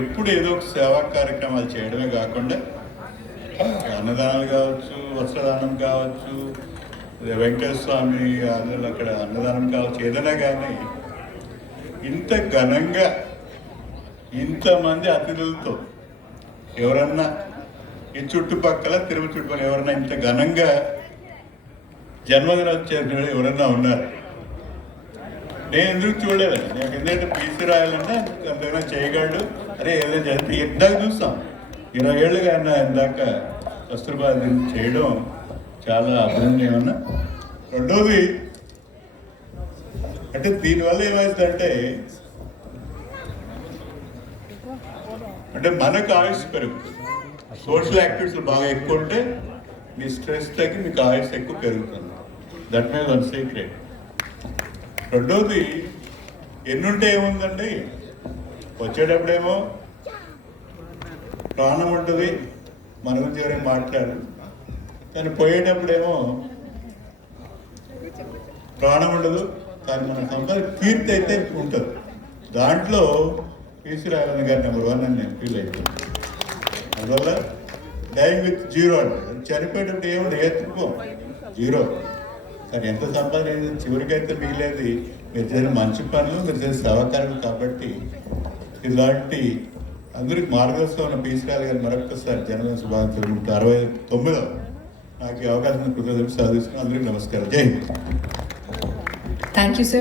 ఎప్పుడు ఏదో ఒక సేవా కార్యక్రమాలు చేయడమే కాకుండా అన్నదానాలు కావచ్చు, వస్త్రదానం కావచ్చు, వెంకటేశ్వర స్వామి అందులో అక్కడ అన్నదానం కావచ్చు, ఏదైనా కానీ ఇంత ఘనంగా ఇంతమంది అతిథులతో ఎవరన్నా ఈ చుట్టుపక్కల తిరుపతి చుట్టుపక్కల ఎవరన్నా ఇంత ఘనంగా జన్మదినం చేసిన ఎవరన్నా ఉన్నారు? నేను ఎందుకు చూడలేదు. నాకు ఎందుకంటే పీసీ రాయాలంటే అంతేనా చేయగలడు, అరే ఏదైనా చదివితే ఇందాక చూస్తాం 20 ఏళ్ళుగా ఆయన ఇందాక కస్తూర్బా చేయడం చాలా అభినందనీయం అన్న. రెండోది అంటే దీనివల్ల ఏమవుతుందంటే మనకు ఆయుష్ పెరుగుతుంది. సోషల్ యాక్టివిటీస్ బాగా ఎక్కువ ఉంటే మీ స్ట్రెస్ తగ్గి మీకు ఆయుష్ ఎక్కువ పెరుగుతుంది. That means one secret. రెండోది ఎన్నుంటే ఏముందండి, వచ్చేటప్పుడేమో ప్రాణం ఉంటుంది, మన గురించి ఎవరైనా మాట్లాడు, కానీ పోయేటప్పుడేమో ప్రాణం ఉండదు, కానీ మన సంపద కీర్తి అయితే ఉంటుంది. దాంట్లో పీసీ రాఘవన్ గారి నెంబర్ 1 అని నేను ఫీల్ అయిపోయింది. అందువల్ల డైయింగ్ విత్ జీరో అంటే చనిపోయేటప్పుడు ఏముంది, ఎత్తుకో జీరో, కానీ ఎంత సంపాదన చివరికైతే మిగిలేది మీరు చేసిన మంచి పనులు, మీరు చేసిన సేవాకారులు. కాబట్టి ఇలాంటి అందరికి మార్గదర్శనం ఉన్న పీసీ రాఘవన్ గారు మరొకసారి జన్మదిన శుభాకాంక్షలు. 69వ నాకు ఈ అవకాశం కృతజ్ఞతలు సాధిస్తున్నాను. అందరికీ నమస్కారం. జై హింద్. Thank you sir.